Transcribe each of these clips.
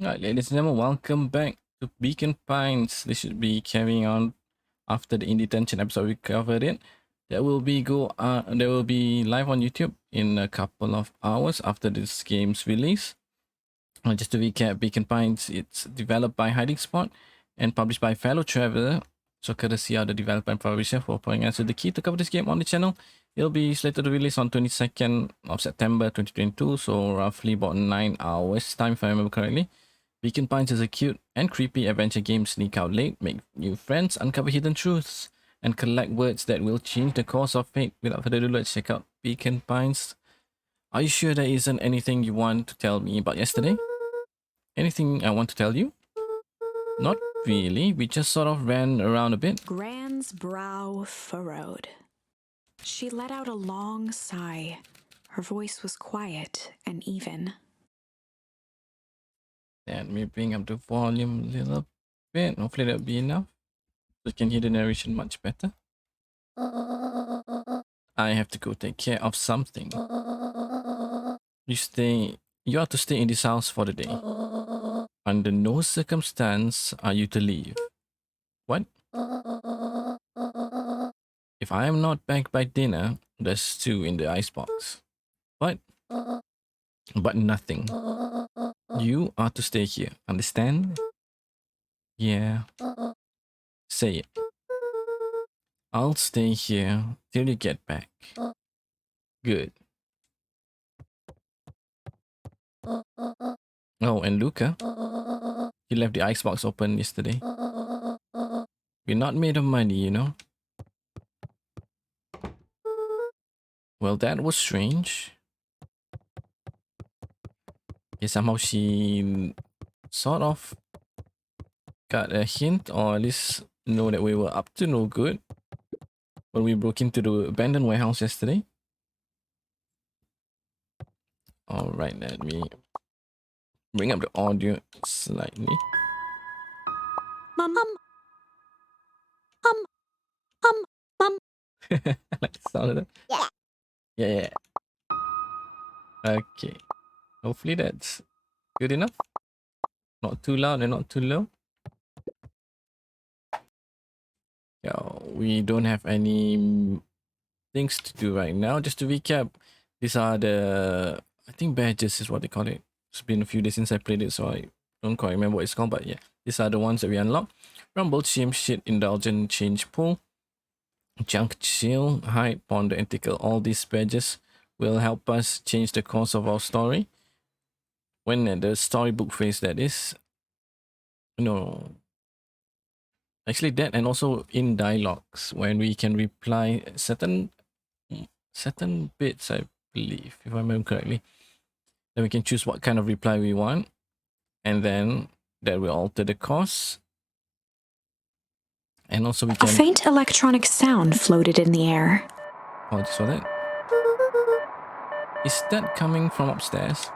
Right, ladies and gentlemen, welcome back to Beacon Pines. This should be carrying on after the in detention episode we covered it. There will be live on YouTube in a couple of hours after this game's release. Just to recap, Beacon Pines, it's developed by Hiding Spot and published by Fellow Traveler. So courtesy of the developer and publisher for providing us with the key to cover this game on the channel. It'll be slated to release on 22nd of September 2022, so roughly about 9 hours time if I remember correctly. Beacon Pines is a cute and creepy adventure game. Sneak out late, make new friends, uncover hidden truths, and collect words that will change the course of fate. Without further ado, let's check out Beacon Pines. Are you sure there isn't anything you want to tell me about yesterday? Anything I want to tell you? Not really. We just sort of ran around a bit. Gran's brow furrowed. She let out a long sigh. Her voice was quiet and even. Let me bring up the volume a little bit. Hopefully that'll be enough. So you can hear the narration much better. I have to go take care of something. You are to stay in this house for the day. Under no circumstance are you to leave. What? If I am not back by dinner, there's stew in the icebox. What? But nothing. You are to stay here. Understand? Yeah. Say it. I'll stay here till you get back. Good. Oh, and Luka, he left the icebox open yesterday. We're not made of money, you know? Well, that was strange. Yeah, somehow she sort of got a hint, or at least know that we were up to no good when we broke into the abandoned warehouse yesterday. Alright, let me bring up the audio slightly. Mum. Mum. I like the sound of that. Yeah. Okay. Hopefully that's good enough. Not too loud and not too low. Yeah, we don't have any things to do right now. Just to recap, these are the, I think badges is what they call it. It's been a few days since I played it, so I don't quite remember what it's called, but yeah, these are the ones that we unlock. Rumble, Shame, Shit, Indulgent, Change Pool, Junk, Chill, Hide, Ponder, and Tickle. All these badges will help us change the course of our story. When the storybook phase, that is. No. Actually, that, and also in dialogues, when we can reply certain bits, I believe, if I remember correctly. Then we can choose what kind of reply we want, and then that will alter the course. And also we A can... faint electronic sound floated in the air. Apologies for that. Is that coming from upstairs?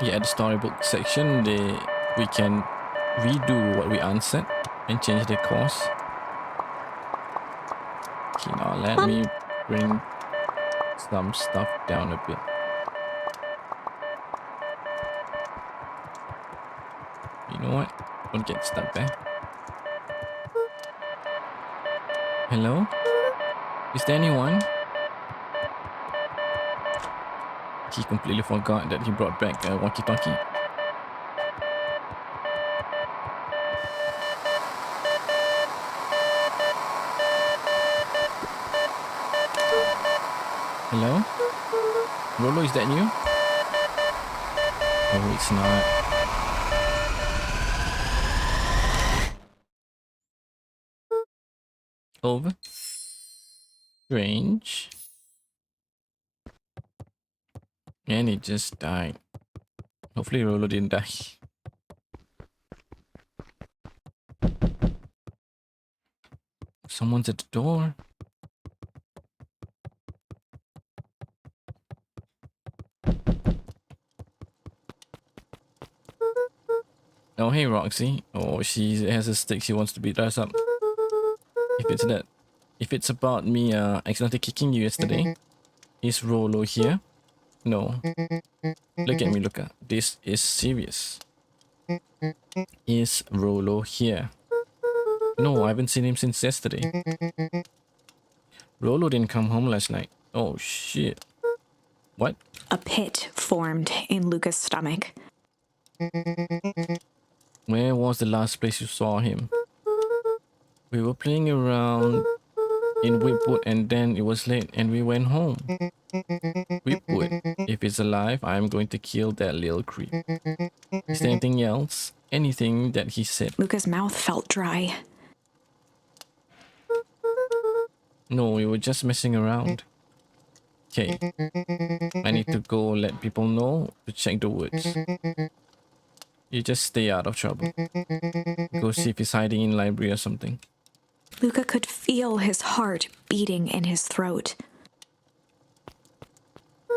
Yeah, at the storybook section, we can redo what we answered and change the course. Okay, now let me bring some stuff down a bit. You know what? Don't get stuck there. Hello? Is there anyone? He completely forgot that he brought back a walkie-talkie. Hello? Rolo, is that you? Oh, it's not. Over. Strange. And it just died. Hopefully Rolo didn't die. Someone's at the door. Oh, hey, Roxy. Oh, she has a stick. She wants to beat us up. If it's about me accidentally kicking you yesterday, is Rolo here? No. Look at me, Luka. This is serious. Is Rolo here? No, I haven't seen him since yesterday. Rolo didn't come home last night. Oh shit. What? A pit formed in Luka's stomach. Where was the last place you saw him? We were playing around in Whipwood and then it was late and we went home. Whipwood. If it's alive, I'm going to kill that little creep. Is there anything else? Anything that he said? Luka's mouth felt dry. No, we were just messing around. Okay. I need to go let people know to check the woods. You just stay out of trouble. Go see if he's hiding in library or something. Luka could feel his heart beating in his throat.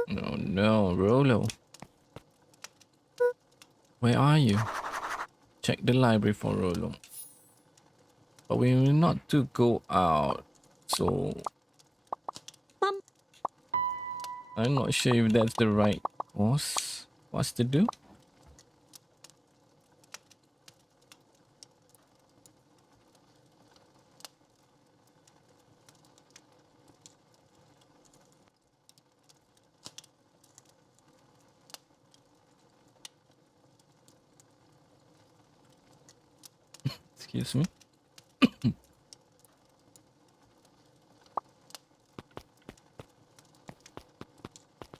Oh no, Rolo. Where are you? Check the library for Rolo. But we will not to go out, so... Mom. I'm not sure if that's the right course. What's to do? Excuse me.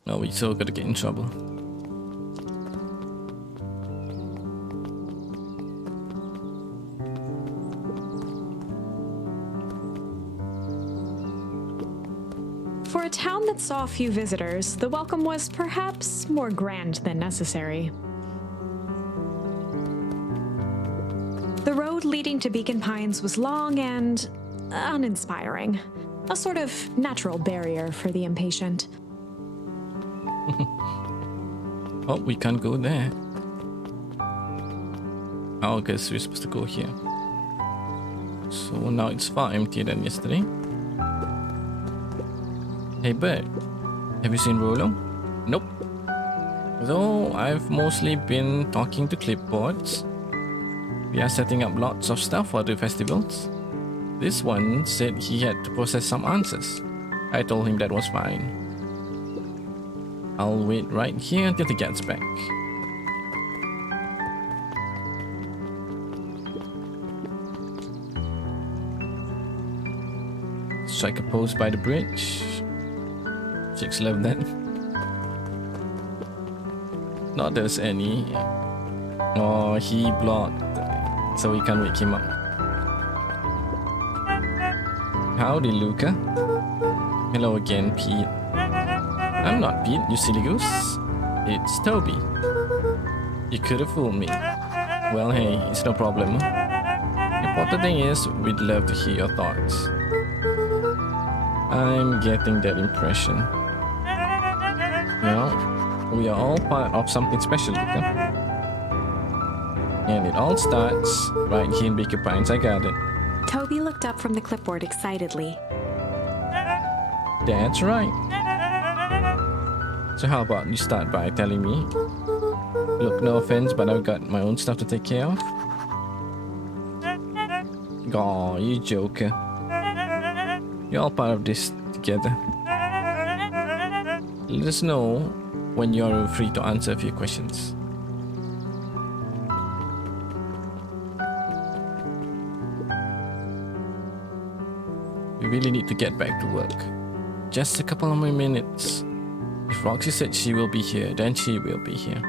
No, we still gotta get in trouble. For a town that saw few visitors, the welcome was perhaps more grand than necessary. The road leading to Beacon Pines was long and uninspiring, a sort of natural barrier for the impatient. Oh, we can't go there. Oh, I guess we're supposed to go here. So now it's far emptier than yesterday. Hey, Beck. Have you seen Rolo? Nope. Though I've mostly been talking to clipboards. We are setting up lots of stuff for the festivals. This one said he had to process some answers. I told him that was fine. I'll wait right here until he gets back. Strike a pose by the bridge. Chicks love that. Not there's any. Oh, he blocked, so we can't wake him up. Howdy, Luka. Hello again, Pete. I'm not Pete, you silly goose. It's Toby. You could have fooled me. Well, hey, it's no problem. The important thing is, we'd love to hear your thoughts. I'm getting that impression. Well, we are all part of something special, Luka. And it all starts right here in Beacon Pines. I got it. Toby looked up from the clipboard excitedly. That's right. So how about you start by telling me? Look, no offense, but I've got my own stuff to take care of. Aw, you joker. You're all part of this together. Let us know when you're free to answer a few questions. We really need to get back to work. Just a couple of more minutes. If Roxy said she will be here, then she will be here.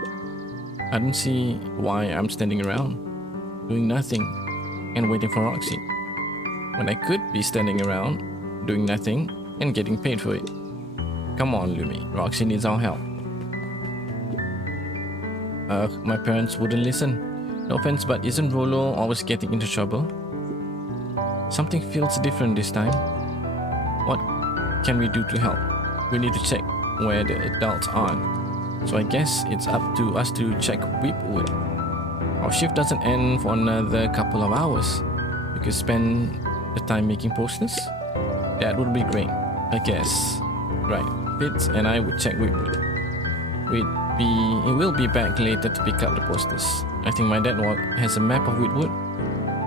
I don't see why I'm standing around, doing nothing, and waiting for Roxy, when I could be standing around, doing nothing, and getting paid for it. Come on, Lumi, Roxy needs our help. My parents wouldn't listen. No offense, but isn't Rolo always getting into trouble? Something feels different this time. What can we do to help? We need to check where the adults are. So I guess it's up to us to check Whipwood. Our shift doesn't end for another couple of hours. We could spend the time making posters? That would be great, I guess. Right, Fitz and I would check Whitwood. It will be back later to pick up the posters. I think my dad has a map of Whitwood.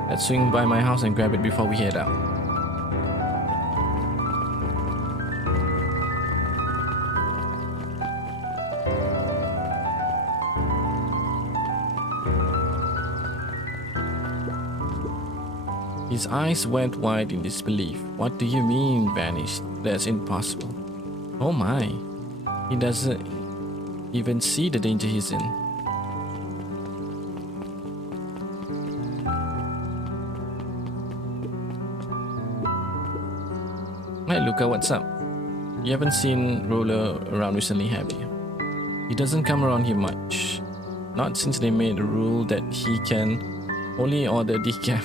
Let's swing by my house and grab it before we head out. His eyes went wide in disbelief. What do you mean, vanished? That's impossible. Oh my. He doesn't even see the danger he's in. Hey Luka, what's up? You haven't seen Roller around recently, have you? He doesn't come around here much. Not since they made a rule that he can only order decaf.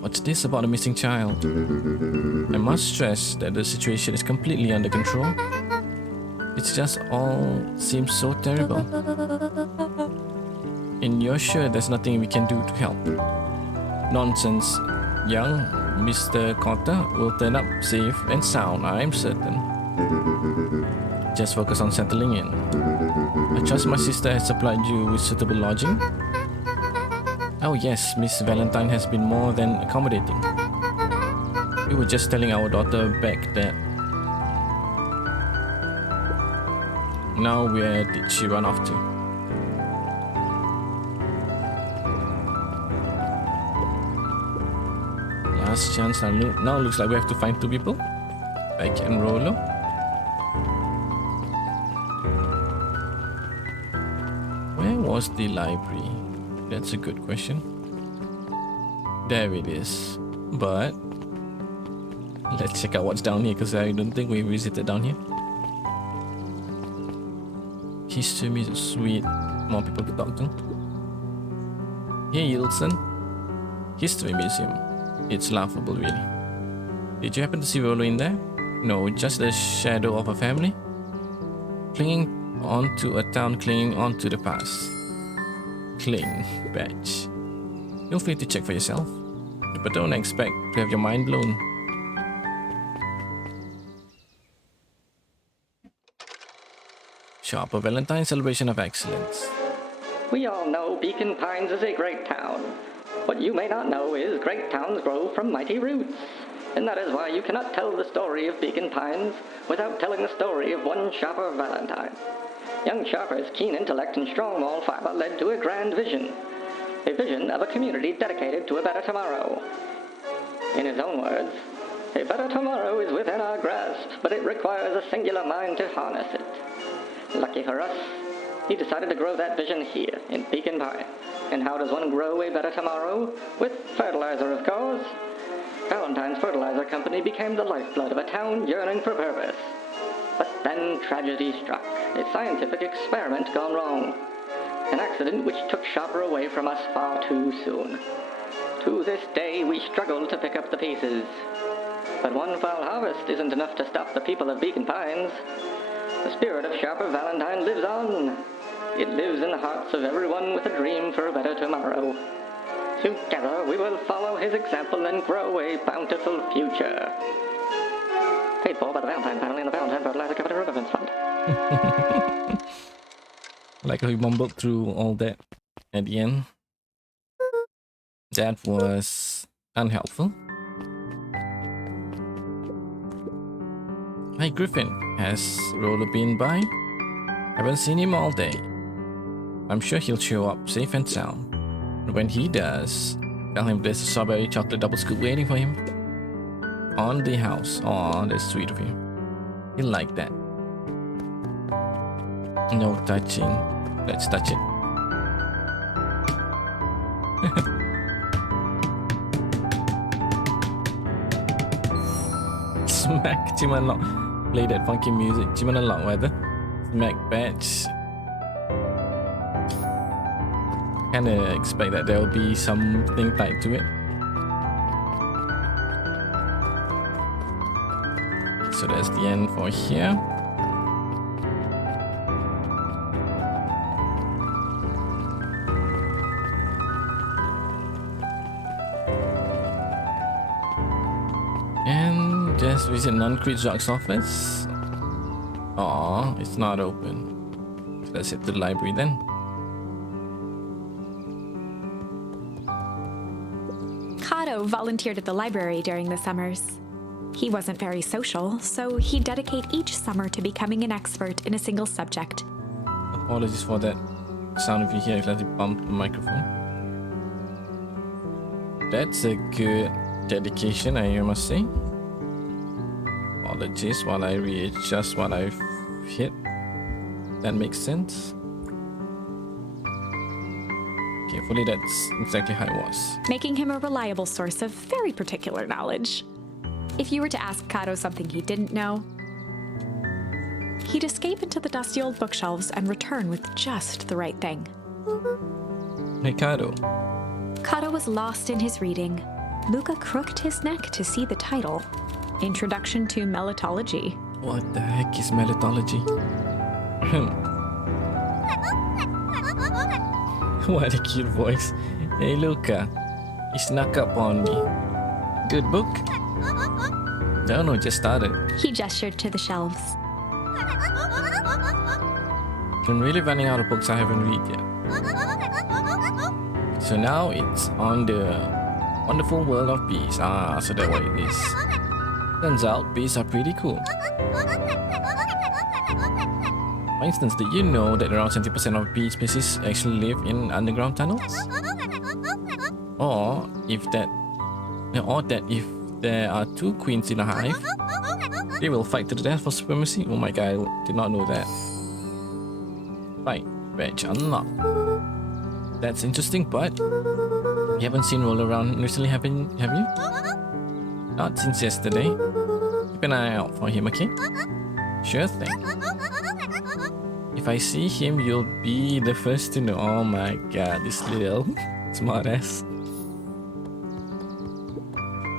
What's this about a missing child? I must stress that the situation is completely under control. It's just all seems so terrible. And you're sure there's nothing we can do to help? Nonsense. Young Mr. Cotter will turn up safe and sound, I'm certain. Just focus on settling in. I trust my sister has supplied you with suitable lodging. Oh yes, Miss Valentine has been more than accommodating. We were just telling our daughter Beck that. Now where did she run off to? Last chance. Now looks like we have to find two people. Beck and Rolo. Where was the library? That's a good question. There it is. But let's check out what's down here, because I don't think we visited down here. History Museum, sweet. More people to talk to. Hey Yilson. History Museum. It's laughable, really. Did you happen to see Rolo in there? No, just the shadow of a family. Clinging onto a town, clinging onto the past. Cling badge. Feel free to check for yourself, but don't expect to have your mind blown. Sharper Valentine Celebration of Excellence. We all know Beacon Pines is a great town. What you may not know is great towns grow from mighty roots. And that is why you cannot tell the story of Beacon Pines without telling the story of one Sharper Valentine. Young Sharper's keen intellect and strong moral fiber led to a grand vision. A vision of a community dedicated to a better tomorrow. In his own words, a better tomorrow is within our grasp, but it requires a singular mind to harness it. Lucky for us, he decided to grow that vision here, in Beacon Pine. And how does one grow a better tomorrow? With fertilizer, of course. Valentine's Fertilizer Company became the lifeblood of a town yearning for purpose. But then tragedy struck, a scientific experiment gone wrong. An accident which took Sharper away from us far too soon. To this day, we struggle to pick up the pieces. But one foul harvest isn't enough to stop the people of Beacon Pines. The spirit of Sharper Valentine lives on. It lives in the hearts of everyone with a dream for a better tomorrow. Together, we will follow his example and grow a bountiful future. Paid for by the Valentine family and the Valentine Fertilizer Company Riverfence Fund. Like how he mumbled through all that at the end. That was unhelpful. Hi Griffin, has Rolo been by? Haven't seen him all day. I'm sure he'll show up safe and sound. And when he does, tell him there's a strawberry chocolate double scoop waiting for him. On the house. Aw, that's sweet of you. He'll like that. No touching. Let's touch it. Smack Chimanlock. Play that funky music. Chimanlock weather. Smack batch. Kinda expect that there will be something tied to it. So that's the end for here. Guess visit non-crit Jacques' office. Aw, it's not open. So let's head to the library then. Kato volunteered at the library during the summers. He wasn't very social, so he'd dedicate each summer to becoming an expert in a single subject. Apologies for that sound if you hear I bumped the microphone. That's a good dedication, I must say. Apologies while I readjust what I've hit. That makes sense. Carefully, that's exactly how it was. Making him a reliable source of very particular knowledge. If you were to ask Kato something he didn't know, he'd escape into the dusty old bookshelves and return with just the right thing. Hey, Kato. Kato was lost in his reading. Luka crooked his neck to see the title, Introduction to Melitology. What the heck is melitology? What a cute voice. Hey, Luka. You snuck up on me. Good book? No, just started. He gestured to the shelves. I'm really running out of books I haven't read yet. So now it's on the wonderful world of bees. Ah, so that's what it is. Turns out bees are pretty cool. For instance, did you know that around 70% of bee species actually live in underground tunnels? Or if there are two queens in a hive, they will fight to the death for supremacy. Oh my god, I did not know that. Fight, badge unlocked. That's interesting, but you haven't seen Roll around recently, have you? Not since yesterday. Keep an eye out for him, okay? Sure thing. If I see him, you'll be the first to know. Oh my god, this little smartass.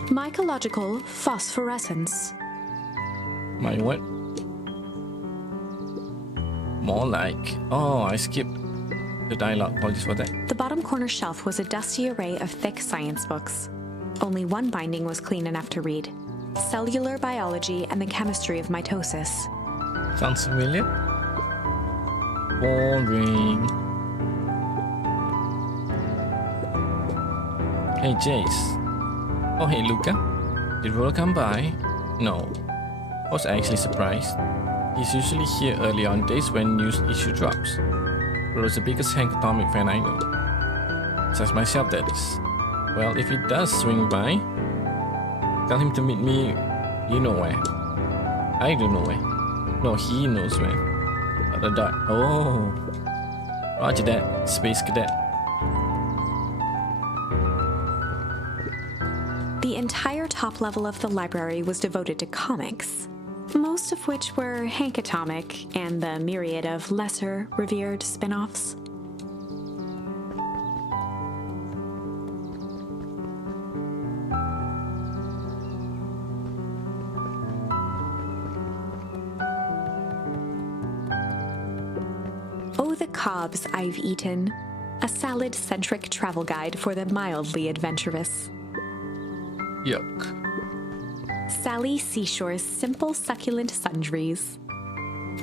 Mycological phosphorescence. My what? More like... Oh, I skipped the dialogue. Apologies for that. The bottom corner shelf was a dusty array of thick science books. Only one binding was clean enough to read. Cellular Biology and the Chemistry of Mitosis. Sounds familiar? Boring. Hey, Jace. Oh, hey, Luka. Did Roll come by? No. I was actually surprised. He's usually here early on days when news issue drops. Roll's the biggest Hank Atomic fan I know. Besides myself, that is. Well, if he does swing by, tell him to meet me, you know where. I don't know where. No, he knows where. The dark. Oh. Roger that, Space Cadet. The entire top level of the library was devoted to comics, most of which were Hank Atomic and the myriad of lesser revered spin-offs. Oh, the cobs I've eaten. A salad-centric travel guide for the mildly adventurous. Yuck. Sally Seashore's simple succulent sundries.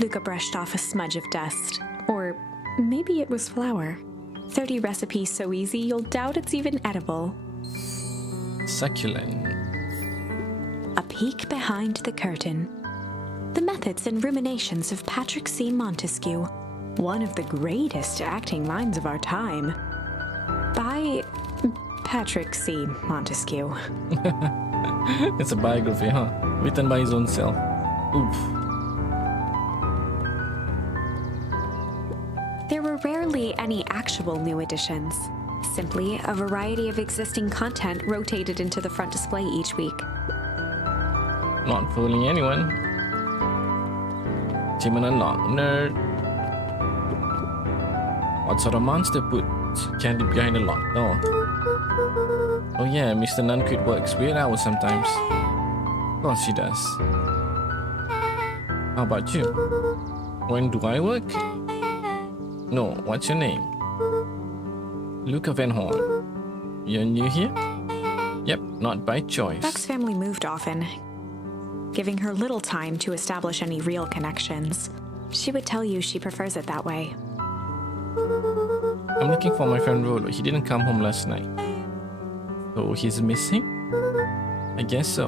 Luka brushed off a smudge of dust. Or maybe it was flour. 30 recipes so easy you'll doubt it's even edible. Succulent. A peek behind the curtain. The methods and ruminations of Patrick C. Montesquieu, one of the greatest acting minds of our time. By Patrick C. Montesquieu. It's a biography, huh? Written by his own self. Oof. There were rarely any actual new additions. Simply a variety of existing content rotated into the front display each week. Not fooling anyone. Achievement unlocked. Nerd. What sort of monster put candy behind a locked door? Oh yeah, Mr. Nuncrit works weird hours sometimes. Of course he does. How about you? When do I work? No, what's your name? Luka Van Horn. You're new here? Yep, not by choice. Beck's family moved often. giving her little time to establish any real connections. She would tell you she prefers it that way. I'm looking for my friend Rolo. He didn't come home last night. So he's missing? I guess so.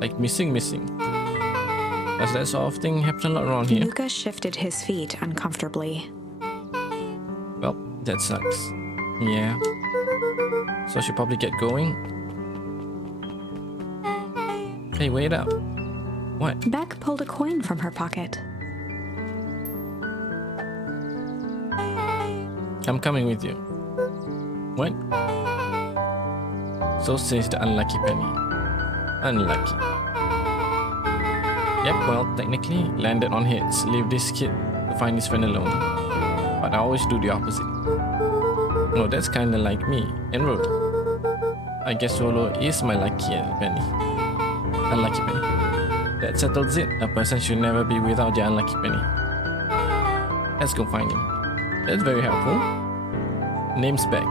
Like missing. Does that sort of thing happen a lot around here? Luka shifted his feet uncomfortably. Well, that sucks. Yeah. So I should probably get going. Hey, wait up. What? Beck pulled a coin from her pocket. I'm coming with you. What? So says the unlucky penny. Unlucky. Yep, well, technically, landed on heads. Leave this kid to find his friend alone. But I always do the opposite. No, that's kinda like me and Rolo. I guess Rolo is my lucky penny. Unlucky penny. That settles it. A person should never be without their unlucky penny. Let's go find him. That's very helpful. Name's Beck.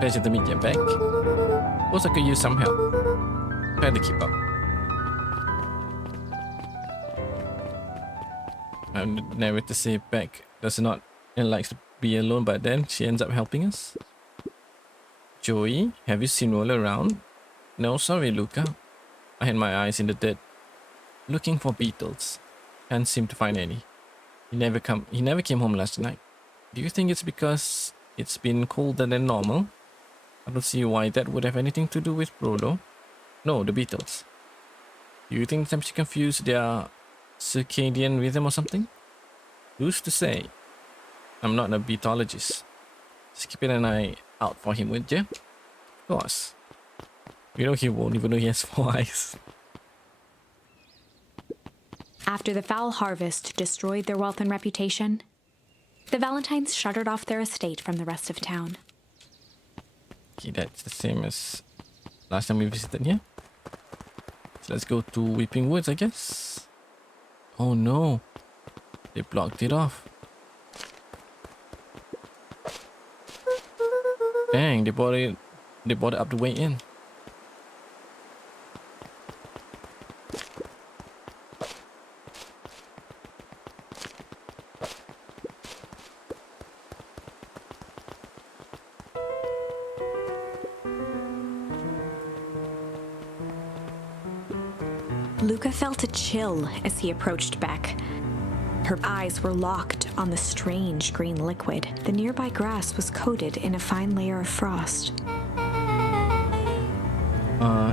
Pleasure to meet you, Beck. Also could use some help. Try to keep up. I'm never to say Beck does not and likes to be alone, but then she ends up helping us. Joey, have you seen Roller around? No, sorry, Luka. I had my eyes in the dirt looking for beetles. Can't seem to find any. He never came home last night. Do you think it's because it's been colder than normal? I don't see why that would have anything to do with Rolo. No, the beetles. Do you think temperature confused their circadian rhythm or something? Who's to say? I'm not a beetologist. Just keeping an eye out for him, would you? Of course. You know he won't, even though he has 4 eyes. After the foul harvest destroyed their wealth and reputation, the Valentines shuttered off their estate from the rest of town. Okay, that's the same as last time we visited here. So let's go to Weeping Woods, I guess. Oh no. They blocked it off. Dang, they brought it up the way in. Luka felt a chill as he approached Beck. Her eyes were locked on the strange green liquid. The nearby grass was coated in a fine layer of frost.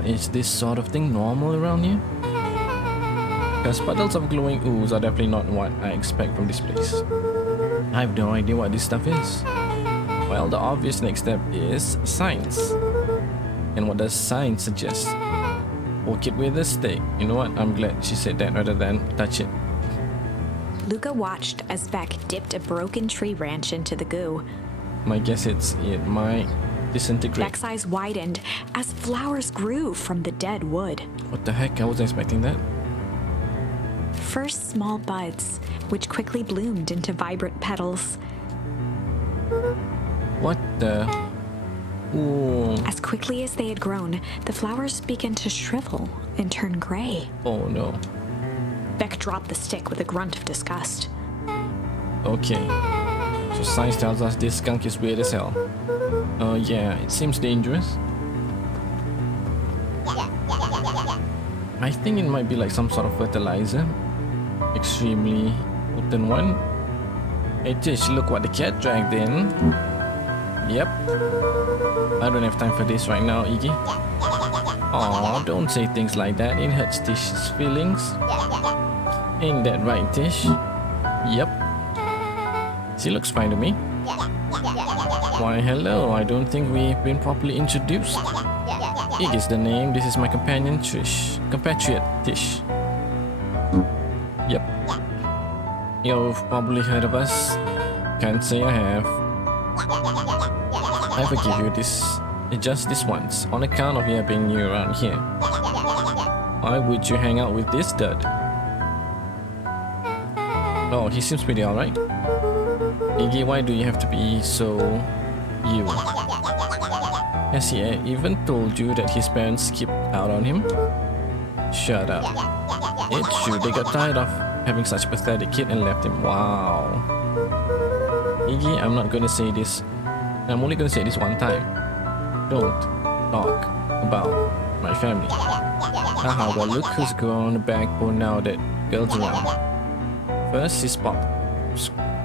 Is this sort of thing normal around here? Because puddles of glowing ooze are definitely not what I expect from this place. I have no idea what this stuff is. Well, the obvious next step is science. And what does science suggest? Poke it with a stick. You know what? I'm glad she said that rather than touch it. Luka watched as Beck dipped a broken tree branch into the goo. My guess it might disintegrate. Beck's eyes widened as flowers grew from the dead wood. What the heck? I wasn't expecting that. First small buds, which quickly bloomed into vibrant petals. What the? Ooh. As quickly as they had grown, the flowers began to shrivel and turn gray. Oh no. Beck dropped the stick with a grunt of disgust. Okay. So science tells us this skunk is weird as hell. Yeah, it seems dangerous. I think it might be like some sort of fertilizer. Extremely potent one. Hey Tish, look what the cat dragged in. Yep. I don't have time for this right now, Iggy. Aw, don't say things like that. It hurts Tish's feelings. Ain't that right, Tish? Yep. She looks fine to me. Why, hello. I don't think we've been properly introduced. Iggy's the name. This is my companion, Trish. Compatriot, Tish. Yep. You've probably heard of us. Can't say I have. I forgive you just this once, on account of you being new around here. Why would you hang out with this dud? Oh, he seems pretty alright. Iggy, why do you have to be so you? Has he even told you that his parents skipped out on him? Shut up. It's true, they got tired of having such a pathetic kid and left him. Wow. Iggy, I'm not gonna say this. I'm only gonna say this one time. Don't talk about my family. Haha, well look who's grown a backbone now that girl's around. First his pop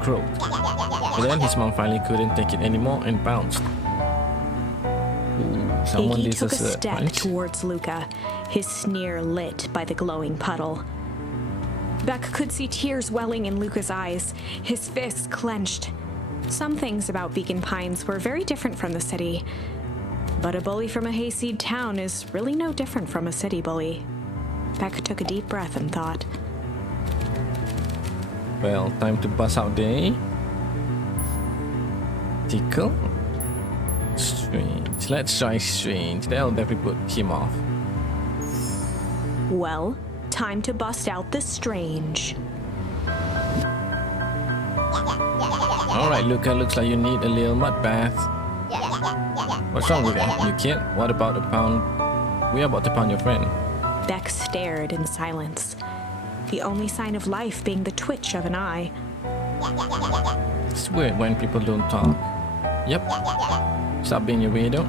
croaked, but then his mom finally couldn't take it anymore and bounced. Ooh, someone Iggy took a deserves step punch. towards Luka, his sneer lit by the glowing puddle. Beck could see tears welling in Luka's eyes, his fists clenched. Some things about Beacon Pines were very different from the city, but a bully from a hayseed town is really no different from a city bully. Beck took a deep breath and thought. Well, time to bust out the tickle. Strange. Let's try strange. That'll definitely put him off. Well, time to bust out the strange. Alright, Luka, looks like you need a little mud bath. What's wrong with you? You kid? What about a pound? We're about to pound your friend. Beck stared in silence, the only sign of life being the twitch of an eye. It's weird when people don't talk. Yep. Stop being a weirdo.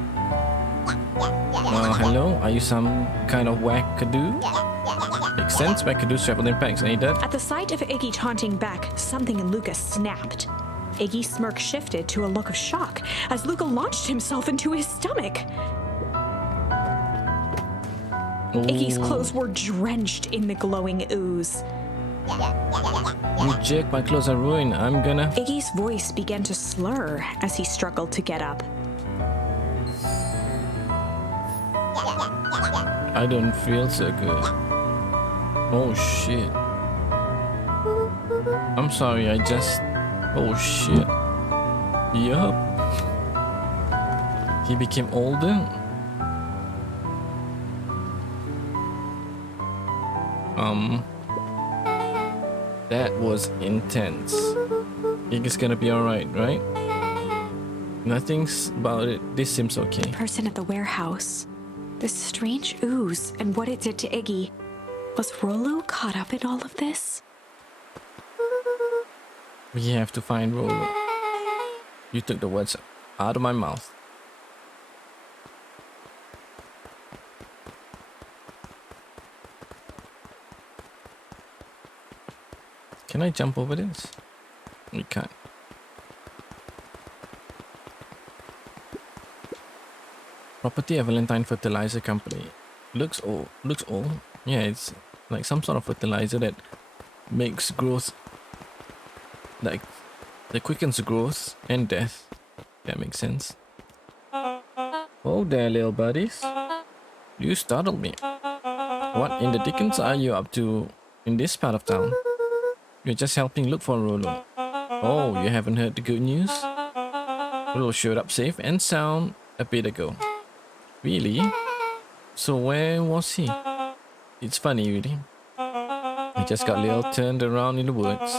Hello? Are you some kind of wackadoo? Makes sense, wackadoos travel in packs, ain't that? At the sight of Iggy taunting Beck, something in Luka snapped. Iggy's smirk shifted to a look of shock as Luka launched himself into his stomach. Iggy's clothes were drenched in the glowing ooze. You jerk, my clothes are ruined. I'm gonna... Iggy's voice began to slur as he struggled to get up. I don't feel so good. Oh shit. I'm sorry, I just... Oh shit. Yup. He became older. That was intense. Iggy's gonna be alright, right? Nothing's about it. This seems okay. The person at the warehouse. This strange ooze and what it did to Iggy. Was Rollo caught up in all of this? We have to find Rollo. You took the words out of my mouth. Can I jump over this? We can't. Property of Valentine Fertilizer Company. Looks old. Looks old. Yeah, it's like some sort of fertilizer that makes growth, like that quickens growth and death. That makes sense. Oh there, little buddies. You startled me. What in the dickens are you up to in this part of town? You're just helping look for Rollo. Oh, you haven't heard the good news? Rollo showed up safe and sound a bit ago. Really? So where was he? It's funny, really. I just got a little turned around in the woods.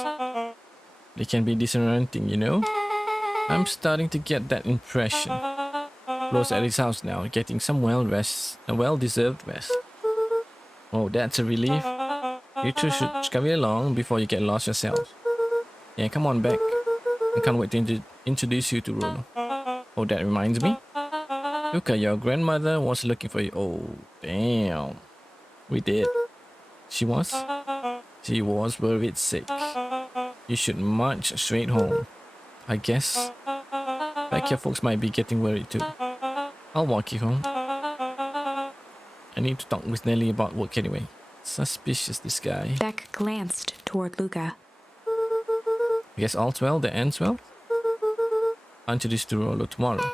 They can be disorienting, you know? I'm starting to get that impression. Flo's at his house now, getting some well-deserved rest. Oh, that's a relief. You two should scurry along before you get lost yourselves. Yeah, come on back. I can't wait to introduce you to Rollo. Oh, that reminds me. Luka, your grandmother was looking for you. Oh, damn. We did. She was? She was worried sick. You should march straight home. I guess. Back your folks might be getting worried too. I'll walk you home. I need to talk with Nelly about work anyway. Suspicious, this guy. Beck glanced toward Luka. Guess all's well that ends well? I'll introduce to Rollo tomorrow.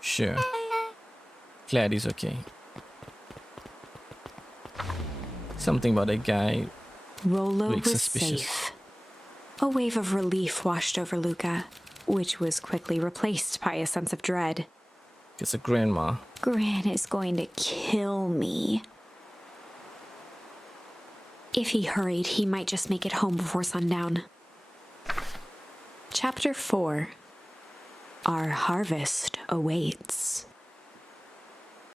Sure. Glad he's okay. Something about that guy Rollo looks was suspicious. safe. A wave of relief washed over Luka, which was quickly replaced by a sense of dread. It's a grandma. Gran is going to kill me. If he hurried, he might just make it home before sundown. Chapter 4. Our harvest awaits.